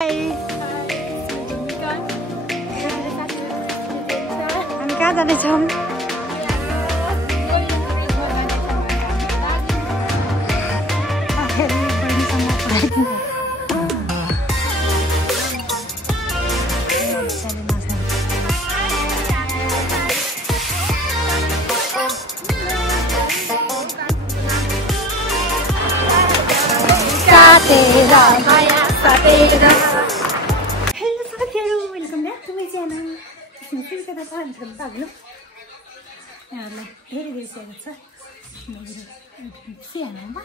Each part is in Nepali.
हामी कहाँ जाँदैछौँ? Hello साथीहरु, welcome back to my channel. Simple कथा छ हामी सब भाग्नु। यहाँहरुलाई धेरै धेरै स्वागत छ मेरो च्यानलमा।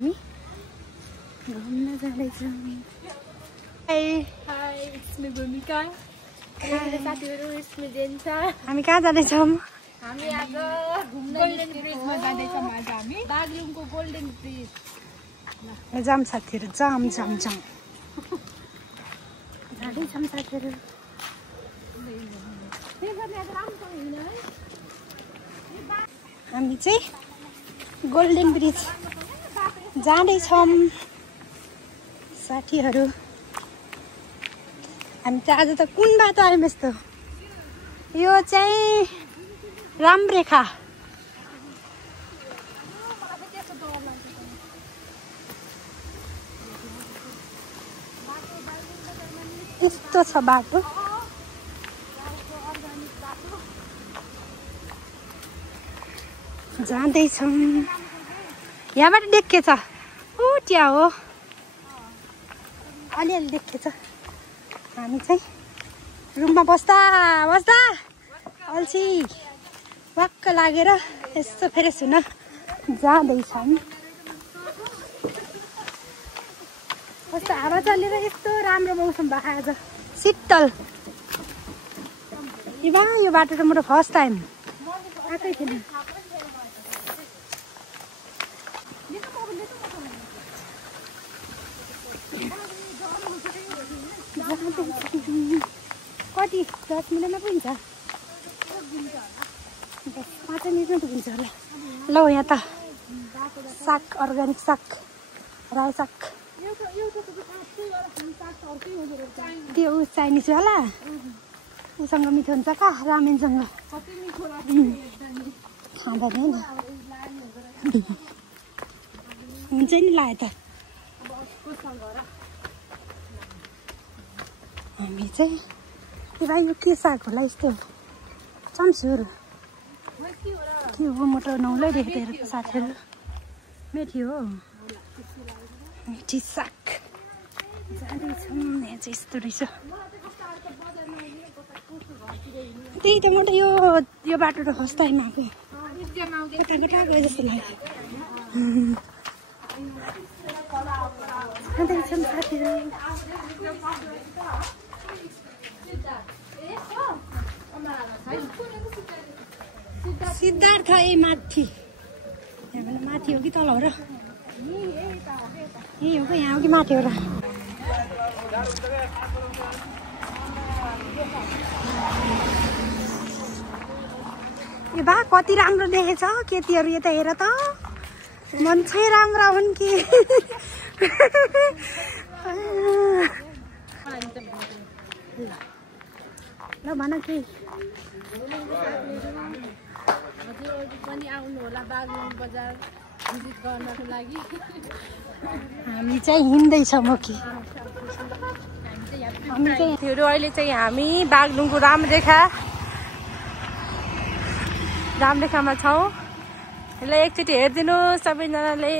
हामी घुम्न जाँदैछौँ। हाय हाय, इट्स मी भूमिका। हेलो साथीहरु, इट्स मी जेन्सा। हामी कहाँ जाँदैछौँ? हामी आज गोल्डन ब्रिजमा जाँदैछौँ। आज हामी बागलुङको गोल्डन ब्रिज। जाम साथीहरु, जाम जाम जाम जाँदैछौँ साथीहरु। हामी चाहिँ गोल्डन ब्रिज जाँदैछौँ साथीहरु। हामी चाहिँ आज त कुन बाटो आयौँ यस्तो? यो चाहिँ रामरेखा। यस्तो छ बाटो। जाँदैछौँ। यहाँबाट देखेछ, ऊ त्यहाँ हो, अलिअलि देखेछ। हामी चाहिँ रुममा बस्दा बस्दा अल्छी वाक्क लागेर यस्तो फ्रेस हुन जाँदैछौँ। कस्तो हावा चलेर यस्तो राम्रो मौसम भएको आज, शीतल। यो बाटो त मेरो फर्स्ट टाइम आएकै थिएन। कति 10 मिनटमा पुग्छ? 5 मिनटमा पुग्छ होला। ल यहाँ त साग, अर्ग्यानिक साग, रायो साग। त्यो ऊ चाइनिज होला, उसँग मिठो हुन्छ का रामेनसँग? खाँदैन नि, हुन्छ नि लायो त। हामी चाहिँ यो के साग होला यस्तो? चम्सुर के हो? मोटो नौलै देखेको साथीहरु, मेथी हो, मेथी साग। जाँदैछौँ। यहाँ चाहिँ यस्तो रहेछ। त्यही त, म त यो बाटो त फर्स्ट टाइम आएको। कता कता गयो जस्तो लाग्यो। जाँदैछौँ साथीहरु। सिद्धार्थ ए माथि, यहाँ माथि हो कि तल हो र? यही हो कि यहाँ हो कि माथि हो र? ए बा कति राम्रो देखेछ केटीहरू, यता हेर त, मान्छे राम्रा हुन् कि। ल भन के पनि आउनु होला बागलुङ बजार भिजिट गर्नको लागि। हामी चाहिँ हिँड्दैछौँ कि हामी चाहिँ अहिले चाहिँ हामी बागलुङको रामरेखामा छौँ। यसलाई एकचोटि हेरिदिनु सबैजनाले।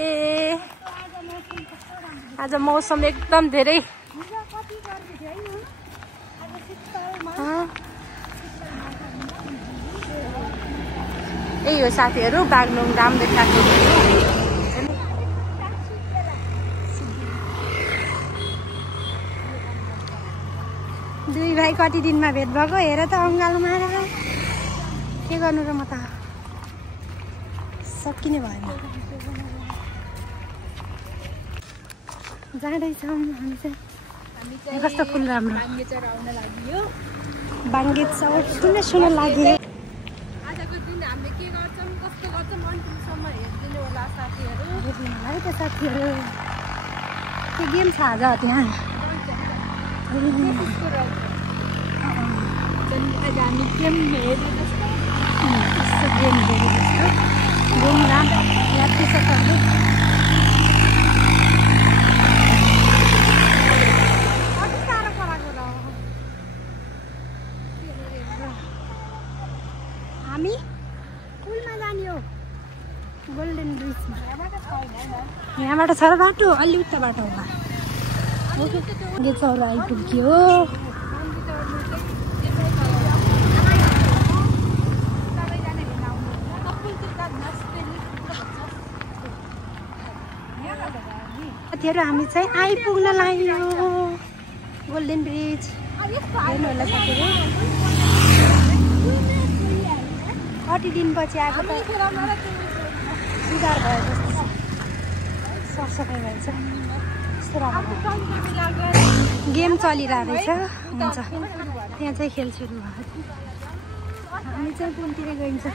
आज मौसम एकदम धेरै यही हो साथीहरु, बागलुङ रामरेखाको। दुई भाइ कति दिनमा भेट भएको हेर त, अङ्गालो मारेर। के गर्नु र, म त सकिने भएन। जाँदैछौँ हामी चाहिँ। कस्तो फुल राम्रो, बाङ्गे चौर सुन्न लाग्यो। आजको दिन हामीले के गर्छौँ, कस्तो गर्छौँ अन्तिमसम्म हेरिदिनु होला साथीहरु। है त साथीहरु के गेम छ आज त्यहाँ हामी गेम हेरेर जस्तो गेम हेरेर जस्तो घुम्दा यात्री सफरले कति साह्रो पराको र हामी पुलमा जाने हो गोल्डन ब्रिजमा यहाँबाट छ र बाटो अलि उता बाटो होला यो चौरा आइपुग्यो साथीहरु हामी चाहिँ आइपुग्न लाग्यो गोल्डन ब्रिज हेर्नु होला साथीहरु कति दिनपछि आएको त सुधार भयो जस्तो सरसफाइ भएछ गेम चलिरहेको रहेछ हुन्छ त्यहाँ चाहिँ खेल सुरु भयो हामी चाहिँ पुलतिर गइन्छ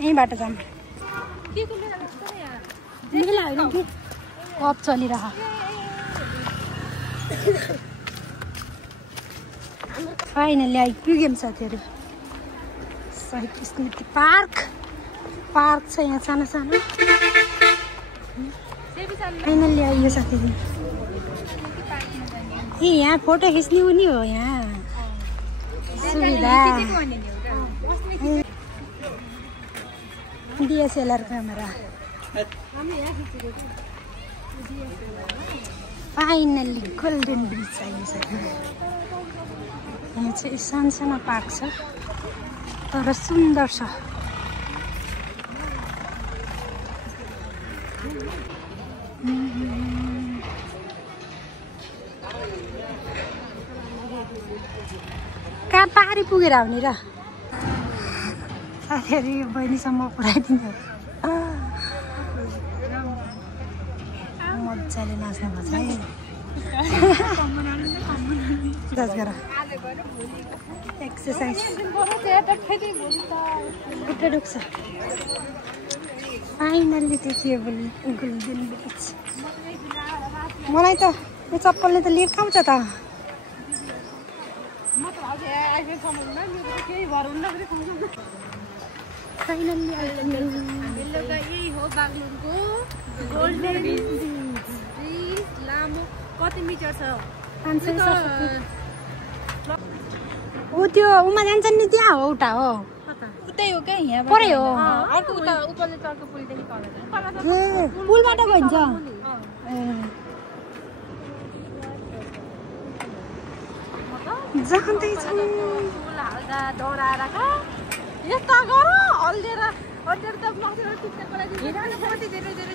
यहीँबाट जाऊँ मेला होइन कि कप चलिरह फाइनली आइपुग्यौँ साथीहरु शहीद स्मृति पार्क छ यहाँ सानो सानो फाइनली आइयो साथीहरु ए यहाँ फोटो खिच्ने हुने हो यहाँ सुविधा DSLR camera finally golden bridge आइयो साथीहरु यहाँ चाहिँ सानो पार्क छ तर सुन्दर छ कहाँ पारी पुगेर आउने र साथीहरु यो बहिनीसम्म पुऱ्याइदिनु मजाले नाच्नु पर्छ है एक्सरसाइज खुट्टा दुख्छ फाइनली देखियो गोल्डन ब्रिज मलाई त यो चप्पलले त लिर्काउँछ त फाइनली यही हो बागलुङको गोल्डन ब्रिज लामो कति मिटर छ ऊ त्यो उमा जान्छन् नि त्यहाँ हो उता हो उतै हो क्या यहाँ परै हो अर्को उता उपरले चर्को पुलदेखि तल ए पुलबाट गइन्छ जाँदैछौँ पुल हाल्दा डराएर का यस्ता गर हल्देर हल्देर त माथि टिक्नको लागि कति धेरै धेरै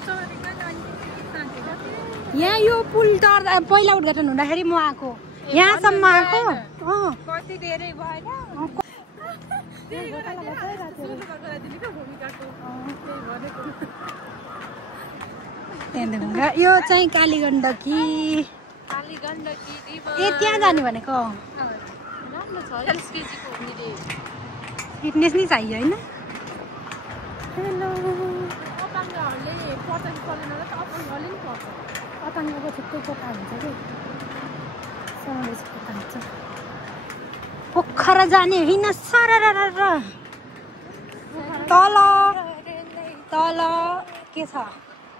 यहाँ यो पुल टर्दा पहिला उद्घाटन हुँदाखेरि म आएको यहाँसम्म आएको कति धेरै भएन यो चाहिँ कालीगण्डकी ए त्यहाँ जाने भनेको फिटनेस नै चाहियो होइन पतङ्गको थुप्रै प्रकार हुन्छ कि सौँदेश प्रकार हुन्छ पोखरा जाने होइन सरर तल तल के छ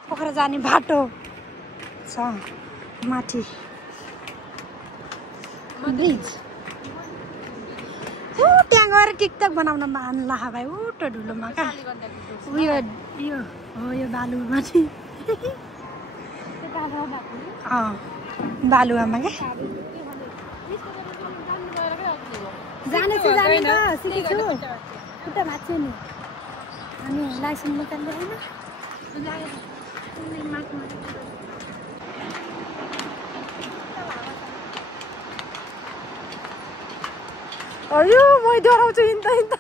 पोखरा जाने बाटो छ माथि ब्रिज त्यहाँ गएर टिकटक बनाउन मान्ला भाइ उठो ढुलोमा क्या उयो यो हो यो बालुमाथि बालुवामा क्या जाने त सिकेछु खुट्टा भाँच्यो नि हामी लाइसेन्स निकाल्नु होइन अयो म डराउँछु हिँड्दा हिँड्दा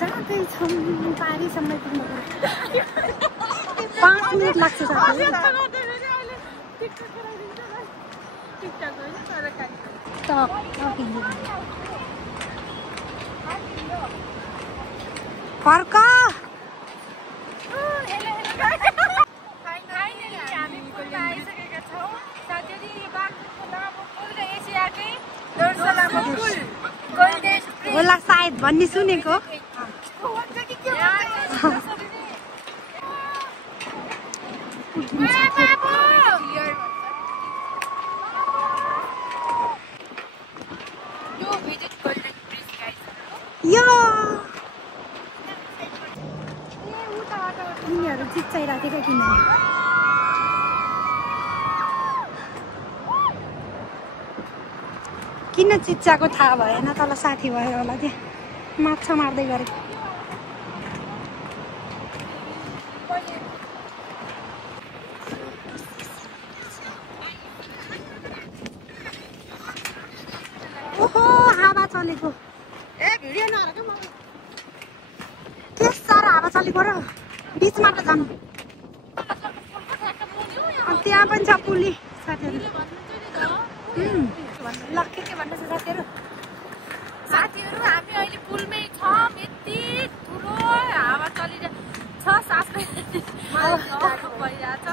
जाँदैछौँ पारीसम्म पुग्नु मिनट लाग्छ साथीहरु फर्क होला सायद भन्ने सुनेको यिनीहरू चिच्चाइराखेको किन चिच्चाको थाहा भएन तल साथी भयो होला त्यहाँ माछा मार्दै गरेको ओहो हावा चलेको के साह्रो हावा चलेको र बिचमा त जानु त्यहाँ पनि छ पुली साथीहरु ल के भन्दैछ साथीहरु हामी अहिले पुलमै छौं यति ठुलो हावा चलिरहेछ सासमै जाडो भइरहेछ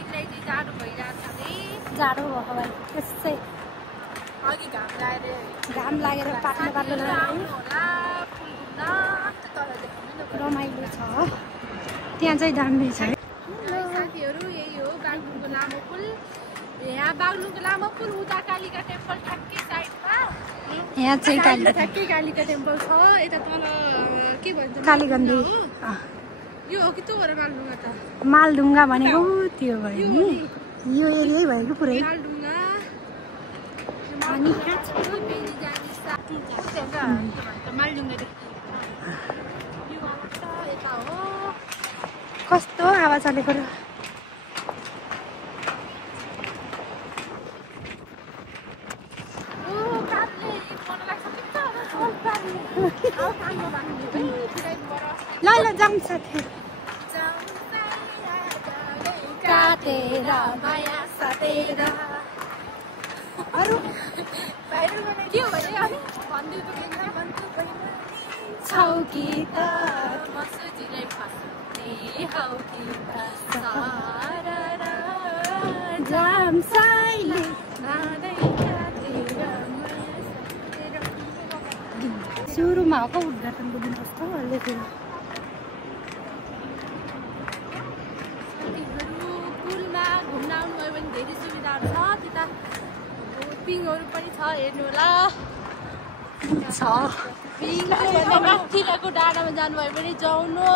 इन्टाइटी जाडो भइरहेछ नि जाडो भयो भाइ त्यसै अघि घाम लागेर पातलो होला पुल घुम्न तल देखाउनु रमाइलो छ त्यहाँ चाहिँ दामी छ साथीहरु यही हो बागलुङको लामो पुल यहाँ बागलुङको लामो पुल उता कालिका टेम्पल ठ्याक्कै साइडमा यहाँ चाहिँ ठ्याक्कै कालिका टेम्पल छ यता तल के भन्छ कालीगण्डी यो हो कि त्यो भएर मालडुङ्गा त मालडुङ्गा भनेको त्यो भयो नि यो एरियै भयो कि पुरै मालडुङ्गा अनि कस्तो हावा चलेको र ल ल जाउँ साथी काटेर माया साटेर अरु के हो भने अनि छौ कि त मसुजीलाई फस्ने हौ कि त सारा जाम साइले सुरुमा हो उद्घाटनको दिन कस्तो लेखेर पुलमा घुम्न आउनुभयो भने धेरै सुविधाहरू छ त्यता पिङहरू पनि छ हेर्नु होला छ माथिको डाँडामा जानुभयो भने जाउनु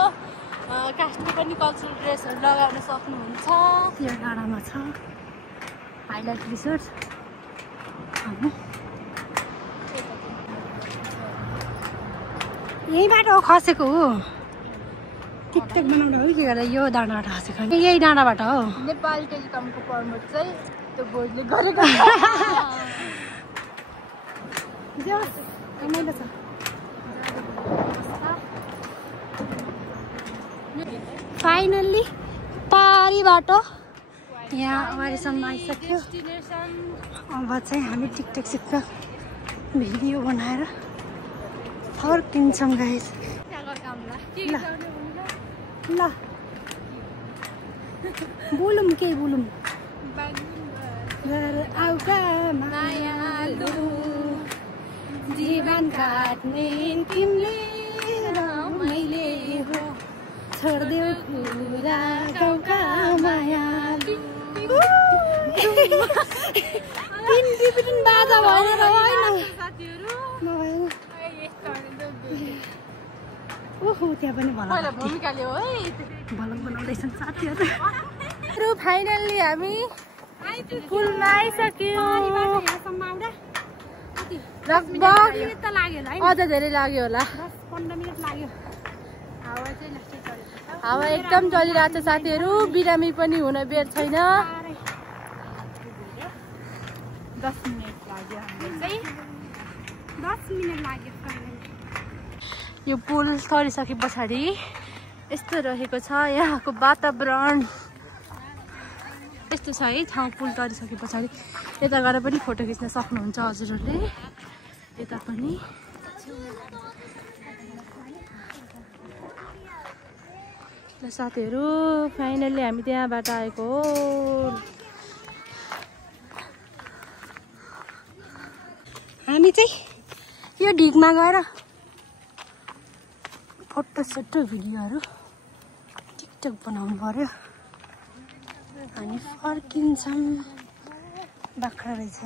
कास्टले पनि कल्चरल ड्रेसहरू लगाउन सक्नुहुन्छ त्यो डाँडामा छ हाइलाइट रिसोर्ट यहीँबाट खसेको हो टिकटक बनाउँदा हो के गर्दा यो डाँडाबाट खसेको यही डाँडाबाट हो नेपाल टेलिकमको प्रमोट चाहिँ त्यो बोर्डले गरेको रमाइलो छ फाइनल्ली पारी बाटो यहाँ अगाडिसम्म आइसक्यो अब चाहिँ हामी टिकटक सिक्का भिडियो बनाएर फर्किन्छौँ गाइस ल बोलौँ केही बोलौँ आउका मायालु जीवन काट्ने तिमीले र मैले हो छोड्देऊ पुरा गाउँका मायालु पिन बाजा भएन होइन ओहो त्यहाँ पनि भूमिकाले हो है भलक बनाउँदैछन् साथीहरू फाइनल्ली हामी पुलमा आइसक्यौँ अझ धेरै लाग्यो होला 10-15 मिनट लाग्यो हावा एकदम चलिरहेको छ साथीहरू बिरामी पनि हुन बेर छैन 10 मिनट लाग्यो चाहिँ 10 मिनट लाग्यो यो पुल तरिसके पछाडि यस्तो रहेको छ यहाँको वातावरण यस्तो छ है ठाउँ पुल तरिसके पछाडि यता गएर पनि फोटो खिच्न सक्नुहुन्छ हजुरहरूले यता पनि ल साथीहरू फाइनल्ली हामी त्यहाँबाट आएको हो हामी चाहिँ यो ढिकमा गएर फोटो भिडियोहरू टिकटक बनाउनु पर्यो अनि फर्किन्छौँ बाख्रा रहेछ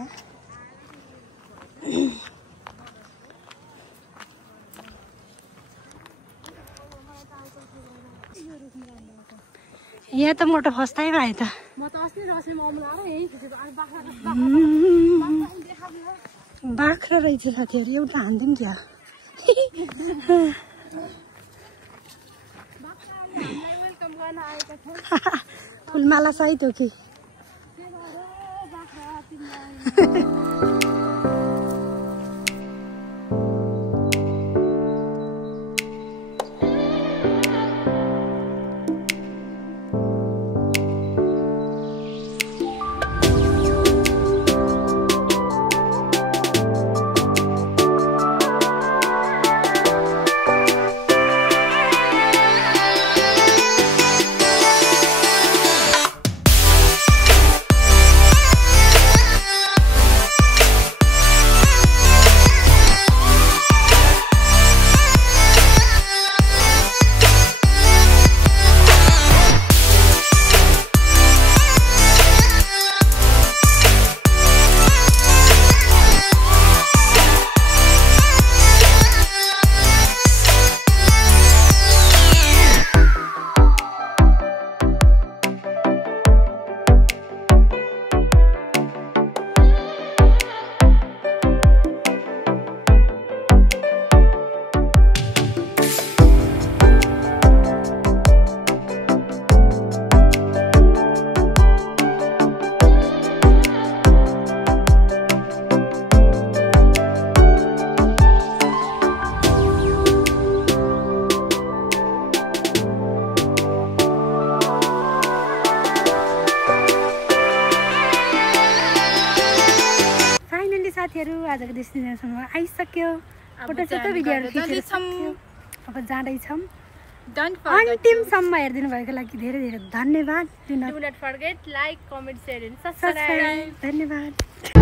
यहाँ त मोटो फस्दै भयो त बाख्रा रहेछ साथीहरू एउटा हान्दिउँ थियो फुलमाला सहित हो कि साथीहरू आजको डेस्टिनेसनमा आइसक्यो फोटो भिडियोहरू खिचिसक्यो अब जाँदैछौँ अन्तिमसम्म हेरिदिनु भएको लागि धेरै धेरै धन्यवाद Do not forget like, comment, share and subscribe. धन्यवाद